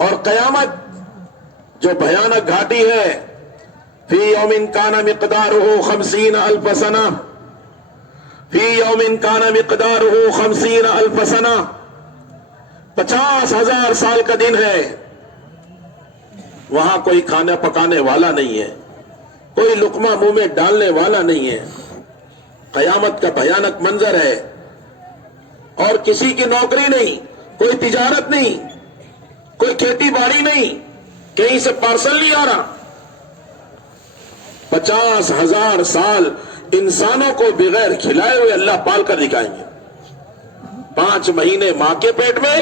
اور قیامت جو بھیانک گھاٹی ہے، فی یوم کان مقدارہ 50,000 سنہ، فی یوم کان مقدارہ 50,000 سنہ، 50,000 سال کا دن ہے۔ وہاں کوئی کھانا پکانے والا نہیں ہے، کوئی لقمہ منہ میں ڈالنے والا نہیں ہے۔ قیامت کا بھیانک منظر ہے، اور کسی کی نوکری نہیں، کوئی تجارت نہیں، کوئی کھیتی باڑی نہیں، کہیں سے پارسل نہیں آ رہا۔ 50,000 سال انسانوں کو بغیر کھلائے ہوئے اللہ پال کر دکھائیں گے۔ 5 مہینے ماں کے پیٹ میں،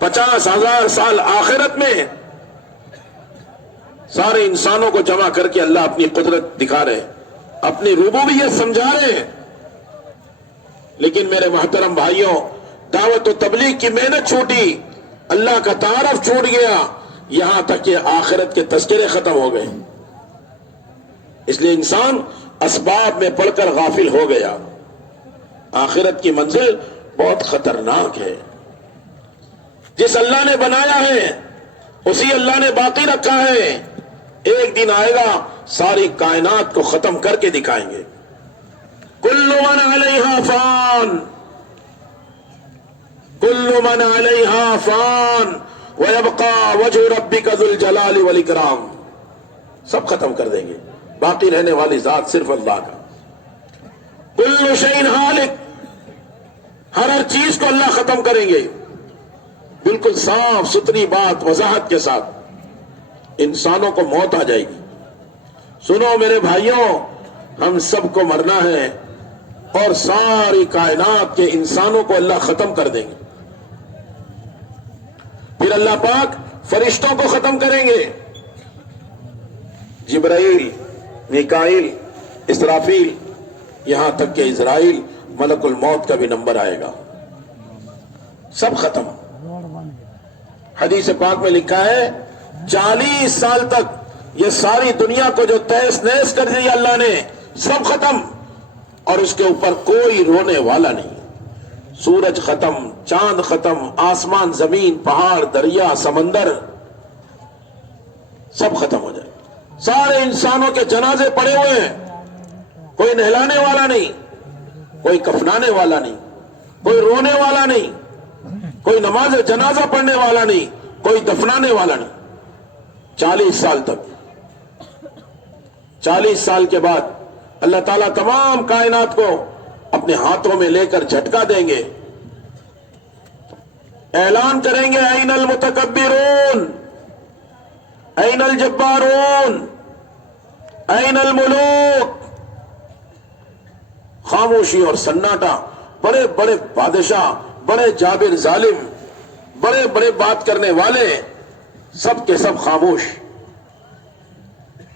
50,000 سال آخرت میں، سارے انسانوں کو جمع کر کے اللہ اپنی قدرت دکھا رہے ہیں، اپنی ربوبیت سمجھا رہے ہیں۔ لیکن میرے محترم بھائیوں، دعوت و تبلیغ کی محنت چھوٹی، اللہ کا تعارف چھوٹ گیا، یہاں تک کہ آخرت کے تذکرے ختم ہو گئے۔ اس لیے انسان اسباب میں پڑھ کر غافل ہو گیا۔ آخرت کی منزل بہت خطرناک ہے۔ جس اللہ نے بنایا ہے اسی اللہ نے باقی رکھا ہے۔ ایک دن آئے گا ساری کائنات کو ختم کر کے دکھائیں گے۔ کل من علیہا فان، کل من علیہا فان ویبقى وجہ ربک ذو الجلال والاکرام، سب ختم کر دیں گے، باقی رہنے والی ذات صرف اللہ کا۔ کل شیء ہالک، ہر چیز کو اللہ ختم کریں گے۔ بالکل صاف ستھری بات وضاحت کے ساتھ، انسانوں کو موت آ جائے گی۔ سنو میرے بھائیوں، ہم سب کو مرنا ہے، اور ساری کائنات کے انسانوں کو اللہ ختم کر دیں گے۔ پھر اللہ پاک فرشتوں کو ختم کریں گے، جبرائیل، میکائیل، اسرافیل، یہاں تک کہ اسرائیل، ملک الموت کا بھی نمبر آئے گا، سب ختم۔ حدیث پاک میں لکھا ہے 40 سال تک یہ ساری دنیا کو جو تہس نہس کر دیا اللہ نے، سب ختم، اور اس کے اوپر کوئی رونے والا نہیں۔ سورج ختم، چاند ختم، آسمان، زمین، پہاڑ، دریا، سمندر، سب ختم ہو جائے۔ سارے انسانوں کے جنازے پڑے ہوئے ہیں، کوئی نہلانے والا نہیں، کوئی کفنانے والا نہیں، کوئی رونے والا نہیں، کوئی نماز جنازہ پڑھنے والا نہیں، کوئی دفنانے والا نہیں۔ 40 سال تک، 40 سال کے بعد اللہ تعالیٰ تمام کائنات کو اپنے ہاتھوں میں لے کر جھٹکا دیں گے، اعلان کریں گے این المتکبرون، این الجبارون، این الملوک۔ خاموشی اور سناٹا، بڑے بڑے بادشاہ، بڑے جابر ظالم، بڑے بڑے بات کرنے والے، سب کے سب خاموش۔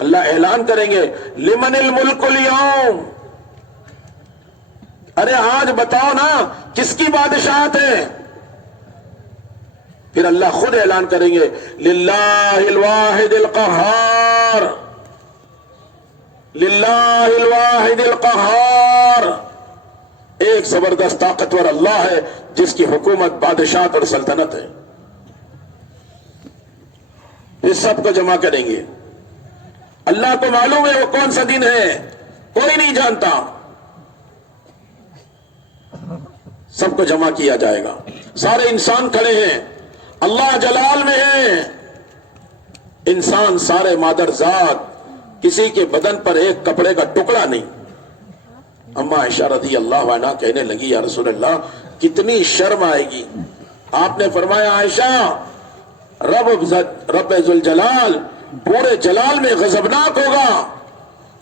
اللہ اعلان کریں گے لمن الملک اليوم، ارے آج بتاؤ نا کس کی بادشاہت ہے؟ پھر اللہ خود اعلان کریں گے للہ الواحد القہار، للہ الواحد القہار، ایک زبردست طاقتور اللہ ہے جس کی حکومت، بادشاہت اور سلطنت ہے۔ اس سب کو جمع کریں گے۔ اللہ کو معلوم ہے وہ کون سا دن ہے، کوئی نہیں جانتا۔ سب کو جمع کیا جائے گا، سارے انسان کھڑے ہیں، اللہ جلال میں ہیں، انسان سارے مادرزاد، کسی کے بدن پر ایک کپڑے کا ٹکڑا نہیں۔ اما عائشہ رضی اللہ عنہ کہنے لگی یا رسول اللہ کتنی شرم آئے گی۔ آپ نے فرمایا عائشہ رب ذوالجلال پورے جلال میں غضبناک ہوگا،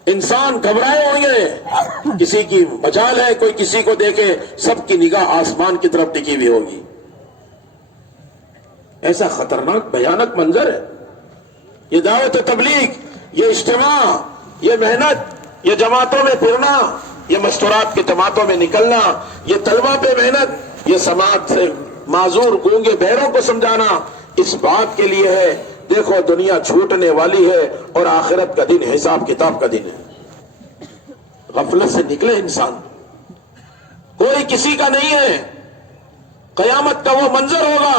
انسان گھبرائے ہوں گے، کسی کی مجال ہے کوئی کسی کو دیکھے، سب کی نگاہ آسمان کی طرف ٹکی ہوئی ہوگی۔ ایسا خطرناک بھیانک منظر ہے۔ یہ دعوت و تبلیغ، یہ اجتماع، یہ محنت، یہ جماعتوں میں پھرنا، یہ مستورات کے جماعتوں میں نکلنا، یہ طلبہ پہ محنت، یہ سماعت سے معذور گونگے بہروں کو سمجھانا، اس بات کے لیے ہے دیکھو دنیا چھوٹنے والی ہے اور آخرت کا دن حساب کتاب کا دن ہے۔ غفلت سے نکلے انسان، کوئی کسی کا نہیں ہے۔ قیامت کا وہ منظر ہوگا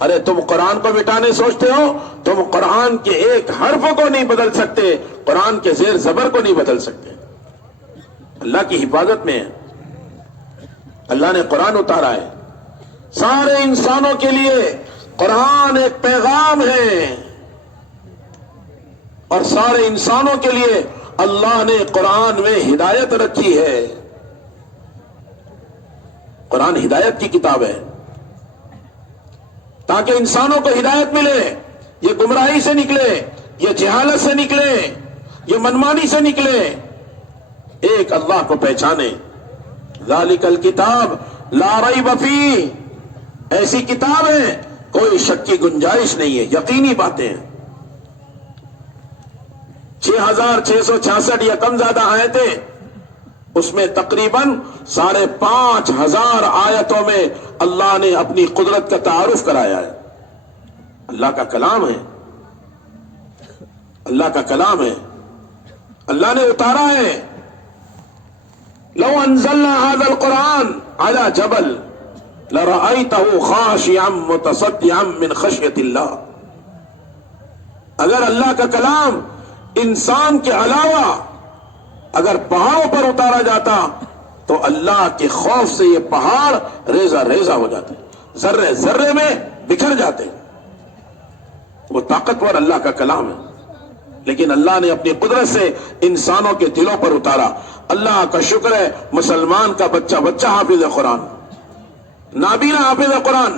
ارے تم قرآن کو مٹانے سوچتے ہو، تم قرآن کے ایک حرف کو نہیں بدل سکتے، قرآن کے زیر زبر کو نہیں بدل سکتے۔ اللہ کی حفاظت میں ہے، اللہ نے قرآن اتارا ہے، سارے انسانوں کے لیے قرآن ایک پیغام ہے، اور سارے انسانوں کے لیے اللہ نے قرآن میں ہدایت رکھی ہے۔ قرآن ہدایت کی کتاب ہے، تاکہ انسانوں کو ہدایت ملے، یہ گمراہی سے نکلے، یہ جہالت سے نکلے، یہ منمانی سے نکلے، ایک اللہ کو پہچانے۔ ذالک الکتاب لا ریب فیہ، ایسی کتاب ہے کوئی شک کی گنجائش نہیں ہے، یقینی باتیں ہیں۔ 6666 یا کم زیادہ آیتیں، اس میں تقریباً 5500 آیتوں میں اللہ نے اپنی قدرت کا تعارف کرایا ہے۔ اللہ کا کلام ہے، اللہ کا کلام ہے، اللہ نے اتارا ہے۔ لو انزلنا هذا القرآن على جبل لرأيته خاشعا متصدعا من خشية الله، اگر اللہ کا کلام انسان کے علاوہ اگر پہاڑوں پر اتارا جاتا تو اللہ کے خوف سے یہ پہاڑ ریزہ ریزہ ہو جاتے، ذرے ذرے میں بکھر جاتے۔ وہ طاقتور اللہ کا کلام ہے، لیکن اللہ نے اپنی قدرت سے انسانوں کے دلوں پر اتارا۔ اللہ کا شکر ہے مسلمان کا بچہ حافظ قرآن، نابینا حافظ قرآن،